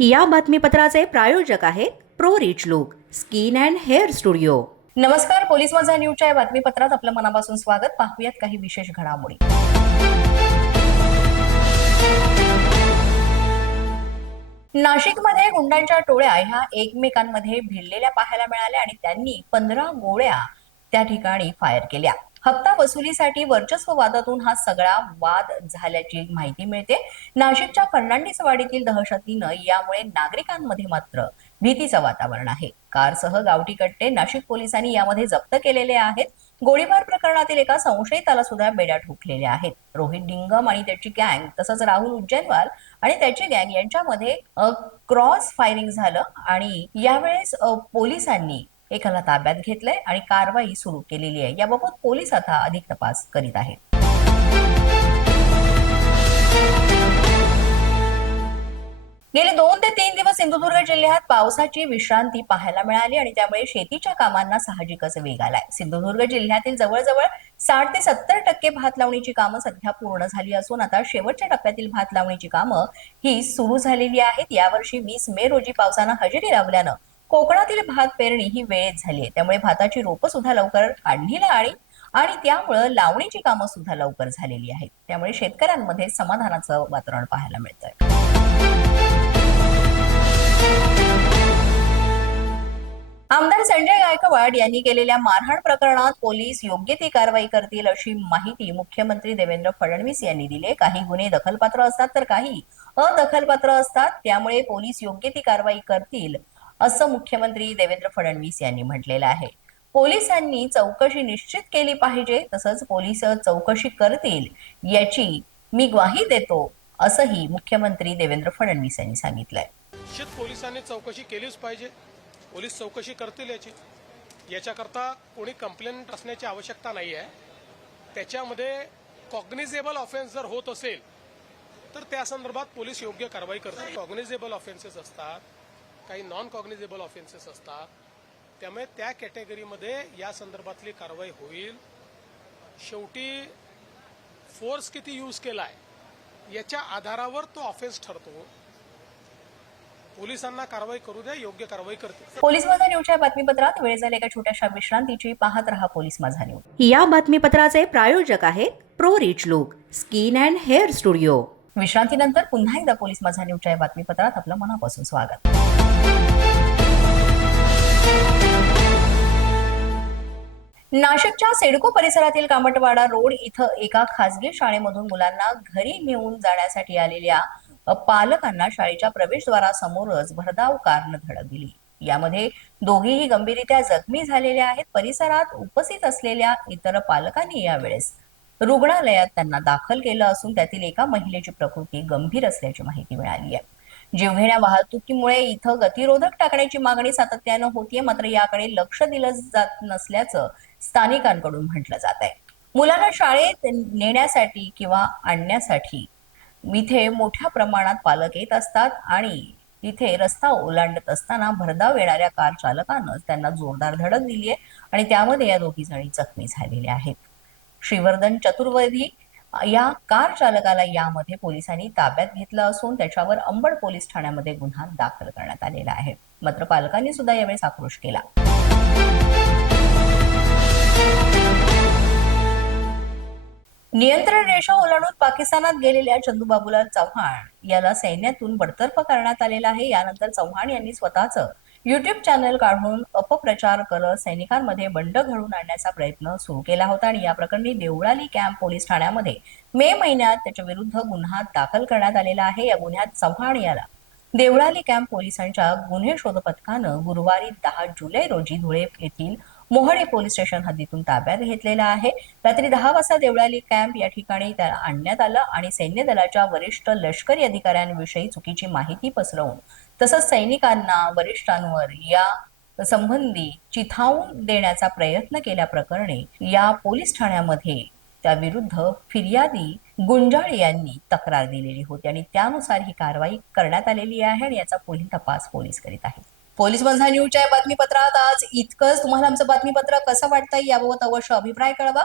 या बातमीपत्राचे प्रायोजक आहेत pro rich look skin and hair studio. नमस्कार पोलीस माझा न्यूजच्या या बातमीपत्रात आपलं मनापासून स्वागत. पाहूयात काही विशेष घडामोडी. नाशिकमध्ये गुंडांच्या टोळ्या ह्या एकमेकांमध्ये भिडलेल्या पाहायला मिळाल्या आणि त्यांनी पंधरा गोळ्या त्या ठिकाणी फायर केल्या. हप्ता वसुलीसाठी वर्चस्व वादातून हा सगळा वाद झाल्याची माहिती मिळते. नाशिकच्या फर्नांडिसवाडीतील दहशतीनं यामुळे नागरिकांमध्ये मात्र भीतीचं वातावरण आहे. कारसह गावठी कट्टे नाशिक पोलिसांनी यामध्ये जप्त केलेले आहेत. गोळीबार प्रकरणातील एका संशयिताला सुद्धा बेड्या ठोकलेल्या आहेत. रोहित डिंगम आणि त्याची गँग तसंच राहुल उज्जैनवाल आणि त्याची गँग यांच्यामध्ये क्रॉस फायरिंग झालं आणि यावेळेस पोलिसांनी एकाला ताब्यात घेतलंय आणि कारवाई सुरू केलेली आहे. याबाबत पोलीस आता अधिक तपास करीत आहेत. गेले दोन ते तीन दिवस सिंधुदुर्ग जिल्ह्यात पावसाची विश्रांती पाहायला मिळाली आणि त्यामुळे शेतीच्या कामांना साहजिकच वेग आलाय. सिंधुदुर्ग जिल्ह्यातील जवळजवळ साठ ते सत्तर टक्के भात लावणीची कामं सध्या पूर्ण झाली असून आता शेवटच्या टप्प्यातील भात लावणीची कामं ही सुरू झालेली आहेत. यावर्षी वीस मे रोजी पावसानं हजेरी लावल्यानं कोकणातील भात पेरणी ही वेळेत झाली आहे. त्यामुळे भाताची रोपं सुद्धा लवकर काढणीला आली आणि त्यामुळं लावणीची कामं सुद्धा लवकर झालेली आहेत. त्यामुळे शेतकऱ्यांमध्ये समाधानाचं वातावरण पाहायला मिळतंय. आमदार संजय गायकवाड यांनी केलेल्या मारहाण प्रकरणात पोलीस योग्य ती कारवाई करतील अशी माहिती मुख्यमंत्री देवेंद्र फडणवीस यांनी दिली काही गुन्हे दखलपात्र असतात तर काही अदखलपात्र असतात. त्यामुळे पोलीस योग्य ती कारवाई करतील असं मुख्यमंत्री देवेंद्र फडणवीस यांनी म्हटलेलं आहे. पोलिसांनी चौकशी निश्चित केली पाहिजे तसंच पोलीस चौकशी करतील याची मी ग्वाही देतो असंही मुख्यमंत्री देवेंद्र फडणवीस यांनी सांगितलंय. निश्चित पोलिसांनी चौकशी केलीच पाहिजे. पोलीस चौकशी करतील याची. याच्याकरता कोणी कंप्लेंट असण्याची आवश्यकता नाही आहे त्याच्यामध्ये कॉग्निझेबल ऑफेन्स जर होत असेल तर त्या संदर्भात पोलीस योग्य कारवाई करतात कॉग्निझेबल ऑफेन्सेस असतात. काही नॉन कॉग्निझेबल ऑफेन्सेस असतात त्यामुळे त्या कॅटेगरीमध्ये या संदर्भातली कारवाई होईल. शेवटी फोर्स किती यूज केलाय याच्या आधारावर तो ऑफेन्स ठरतो. पोलिसांना कारवाई करू द्या योग्य कारवाई करतील. पोलीस माझा न्यूजच्या बातमीपत्रात वेळ झाली एका छोट्याशा विश्रांतीची. पाहत रहा पोलीस माझा न्यूज या बातमीपत्राचे प्रायोजक आहेत pro rich look skin and hair studio. विश्रांतीनंतर पुन्हा एकदा पोलीस माझा न्यूजच्या या बातमीपत्रात आपलं मनापासून स्वागत. नाशिकच्या सेडको परिसरातील कामटवाडा रोड इथं एका खासगी शाळेमधून मुलांना घरी नेऊन जाण्यासाठी आलेल्या पालकांना शाळेच्या प्रवेशद्वारासमोरच भरधाव कारनं धडक दिली. यामध्ये दोघेही गंभीररित्या जखमी झालेले आहेत. परिसरात उपस्थित असलेल्या इतर पालकांनी यावेळेस रुग्णालयात त्यांना दाखल केलं असून त्यातील एका महिलेची प्रकृती गंभीर असल्याची माहिती मिळाली आहे. जीवघेण्या वाहतुकीमुळे इथं गतिरोधक टाकण्याची मागणी सातत्यानं होतीये मात्र याकडे लक्ष दिलं जात नसल्याचं स्थानिकांकडून म्हटलं जात आहे. मुलांना शाळेत नेण्यासाठी किंवा आणण्यासाठी इथे मोठ्या प्रमाणात पालक येत असतात आणि इथे रस्ता ओलांडत असताना भरधाव येणाऱ्या कार चालकानं त्यांना जोरदार धडक दिली आहे आणि त्यामध्ये या दोघी जणी जखमी झालेल्या आहेत. श्रीवर्धन चतुर्वेदी या कार चालकाला यामध्ये पोलिसांनी ताब्यात घेतलं असून त्याच्यावर अंबड पोलीस ठाण्यामध्ये गुन्हा दाखल करण्यात आलेला आहे. मात्र पालकांनी सुद्धा यावेळेस आक्रोश केला. नियंत्रण रेषा ओलांडून पाकिस्तानात गेलेल्या चंदूबाबूलाल चव्हाण याला सैन्यातून बडतर्फ करण्यात आलेला आहे. यानंतर चव्हाण यांनी स्वतःचं युट्यूब चॅनल काढून अपप्रचार करत सैनिकांमध्ये बंड घडवून आणण्याचा प्रयत्न सुरू केला होता आणि या प्रकरणी देवळाली कॅम्प पोलीस ठाण्यामध्ये मे महिन्यात त्याच्या विरुद्ध गुन्हा दाखल करण्यात आलेला आहे. या गुन्ह्यात चव्हाण याला देवळाली कॅम्प पोलिसांच्या गुन्हे शोध पथकानं गुरुवारी दहा जुलै रोजी धुळे येथील मोहळी पोलीस स्टेशन हद्दीतून ताब्यात घेतलेला आहे. रात्री दहा वाजता देवळाली कॅम्प या ठिकाणी आणण्यात आलं आणि सैन्य दलाच्या वरिष्ठ लष्करी अधिकाऱ्यांविषयी चुकीची माहिती पसरवून तसंच सैनिकांना वरिष्ठांवर या संबंधी चिथावून देण्याचा प्रयत्न केल्याप्रकरणी या पोलीस ठाण्यामध्ये त्याविरुद्ध फिर्यादी गुंजाळ यांनी तक्रार दिलेली होती आणि त्यानुसार ही कारवाई करण्यात आलेली आहे आणि याचा पुढील तपास पोलीस करीत आहेत. पोलीस बंधा न्यूजच्या बातमीपत्रात आज इतकंच. तुम्हाला आमचं बातमीपत्र कसं वाटतंय याबाबत अवश्य अभिप्राय कळवा.